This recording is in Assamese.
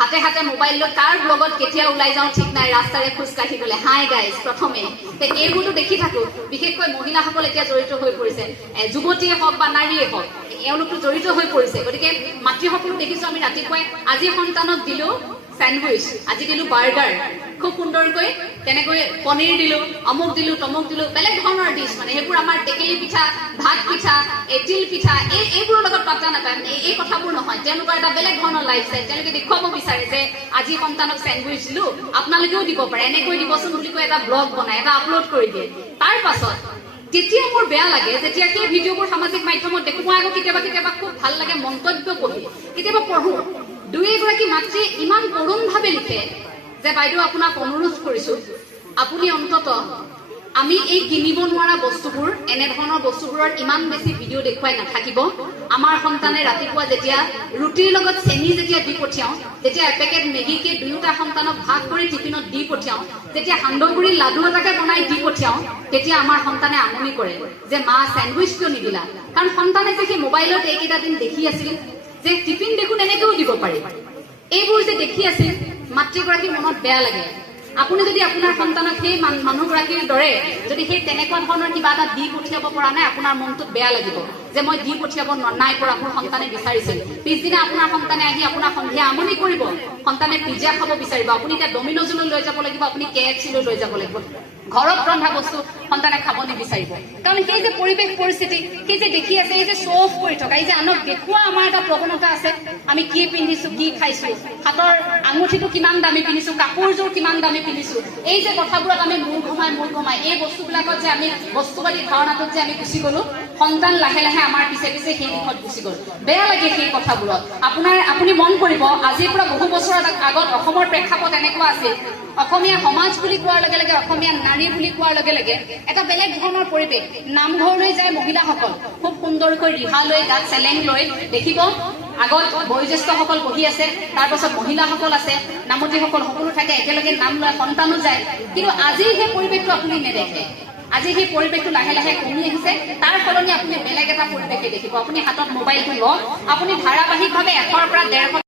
হাতে হাতে মোবাইল লৈ কাৰ ব্লগত কেতিয়া ওলাই যাওঁ ঠিক নাই, ৰাস্তাৰে খোজ কাঢ়ি গ'লে হাই গাইজ প্ৰথমে এইবোৰতো দেখি থাকো। বিশেষকৈ মহিলাসকল এতিয়া জড়িত হৈ পৰিছে, যুৱতীয়ে হওক বা নাৰীয়ে হওক, এওঁলোকতো জড়িত হৈ পৰিছে। গতিকে মাতৃসকলো দেখিছো আমি ৰাতিপুৱাই আজি সন্তানক দিলো স্যান্ডউইচ, আজি দিলো বাৰ্গাৰ, খুব সুন্দৰকৈ তেনেকৈ পনীৰ দিলো, অমুক দিলো তমুক দিলো, বেলেগ ধৰণৰ ডিছ। মানে সেইবোৰ আমাৰ টেকেলি পিঠা, ভাত পিঠা, তিল পিঠা, এইবোৰৰ লগত পাত্তা নাপায়। এই কথাবোৰ নহয়, তেওঁলোকৰ এটা বেলেগ ধৰণৰ লাইফষ্টাইল। তেওঁলোকে দেখুৱাব বিচাৰে যে আজি সন্তানক স্যান্ডউইচ দিলো, আপোনালোকেও দিব পাৰে, এনেকৈ দিবচোন বুলি কৈ এটা ব্লগ বনাই এটা আপলোড কৰি দিয়ে। তাৰ পাছত তেতিয়া মোৰ বেয়া লাগে যেতিয়া সেই ভিডিঅ'বোৰ সামাজিক মাধ্যমত দেখো। মই আকৌ কেতিয়াবা খুব ভাল লাগে মন্তব্য পঢ়ি, কেতিয়াবা পঢ়ো দুই এগৰাকী মাতৃয়ে ইমান কৰুণভাৱে লিখে যে বাইদেউ আপোনাক অনুৰোধ কৰিছো, আপুনি অন্তত আমি এই কিনিব নোৱাৰা বস্তুবোৰ, এনেধৰণৰ বস্তুবোৰৰ ইমান বেছি ভিডিঅ' দেখুৱাই নাথাকিব। আমাৰ সন্তানে ৰাতিপুৱা যেতিয়া ৰুটিৰ লগত চেনি যেতিয়া দি পঠিয়াও, যেতিয়া এপেকেট মেগীকে দুয়োটা সন্তানক ভাগ কৰি টিফিনত দি পঠিয়াও, যেতিয়া সান্দহগুৰি লাডু এটাকে বনাই দি পঠিয়াও, তেতিয়া আমাৰ সন্তানে আমনি কৰে যে মা স্যান্ডউইচ কিয় নিদিলা। কাৰণ সন্তানে যে সেই মোবাইলত এইকেইটা দিন দেখি আছিল যে টিফিন দেখোন এনেকেও দিব পাৰি, এইবোৰ যে দেখি আছিল, মাতৃগৰাকীৰ মনত বেয়া লাগে। আপুনি যদি আপোনাৰ সন্তানক সেই মানুহগৰাকীৰ দৰে যদি সেই তেনেকুৱা ধৰণৰ কিবা এটা দি পঠিয়াব পৰা নাই, আপোনাৰ মনটোত বেয়া লাগিব যে মই দি পঠিয়াব নাই পৰা, মোৰ সন্তানে বিচাৰিছিল। পিছদিনা আপোনাৰ সন্তানে আহি আপোনাৰ সন্ধিয়া আমনি কৰিব, সন্তানে পিজ্জা খাব বিচাৰিব, আপুনি এতিয়া ডমিন'জলৈ লৈ যাব লাগিব, আপুনি KFC লৈ যাব লাগিব। ঘৰত ৰন্ধা বস্তু সন্তানে খাব নিবিচাৰিব। কাৰণ সেই যে পৰিৱেশ পৰিস্থিতি, সেই যে দেখি আছে, এই যে শ্ব' অফ কৰি থকা, এই যে আনক দেখুওৱা আমাৰ এটা প্ৰৱণতা আছে। আমি কি পিন্ধিছো, কি খাইছো, হাতৰ আঙুঠিটো কিমান দামী পিন্ধিছো, কাপোৰযোৰ কিমান দামী পিন্ধিছো, এই যে কথাবোৰত আমি মূৰ ঘমাই এই বস্তুবিলাকত যে আমি বস্তুবাদী ধাৰণাটোত যে আমি গুচি গলো, সন্তান লাহে লাহে আমাৰ পিছে পিছে সেই দিশত গুচি গল। বেয়া লাগে সেই কথাবোৰত। আপুনি মন কৰিব, আজিৰ পৰা বহু বছৰৰ আগত অসমৰ প্ৰেক্ষাপট এনেকুৱা আছিল, অসমীয়া সমাজ বুলি কোৱাৰ লগে লগে, অসমীয়া নাৰী বুলি কোৱাৰ লগে লগে এটা বেলেগ ধৰণৰ পৰিৱেশ। নামঘৰলৈ যায় মহিলাসকল খুব সুন্দৰকৈ ৰিহা লৈ, গাত চেলেং লৈ, দেখিব আগত বয়োজ্যেষ্ঠসকল বহি আছে, তাৰ পাছত মহিলাসকল আছে, নামতীসকল সকলো থাকে, একেলগে নাম লয়, সন্তানো যায়। কিন্তু আজি সেই পৰিৱেশটো আপুনি নেদেখে। আজি সেই পৰিৱেশটো লাহে লাহে কমি আহিছে। তাৰ সলনি আপুনি বেলেগ এটা পৰিৱেশে দেখিব। আপুনি হাতত মোবাইলটো লওক, আপুনি ধাৰাবাহিকভাৱে 100ৰ পৰা 150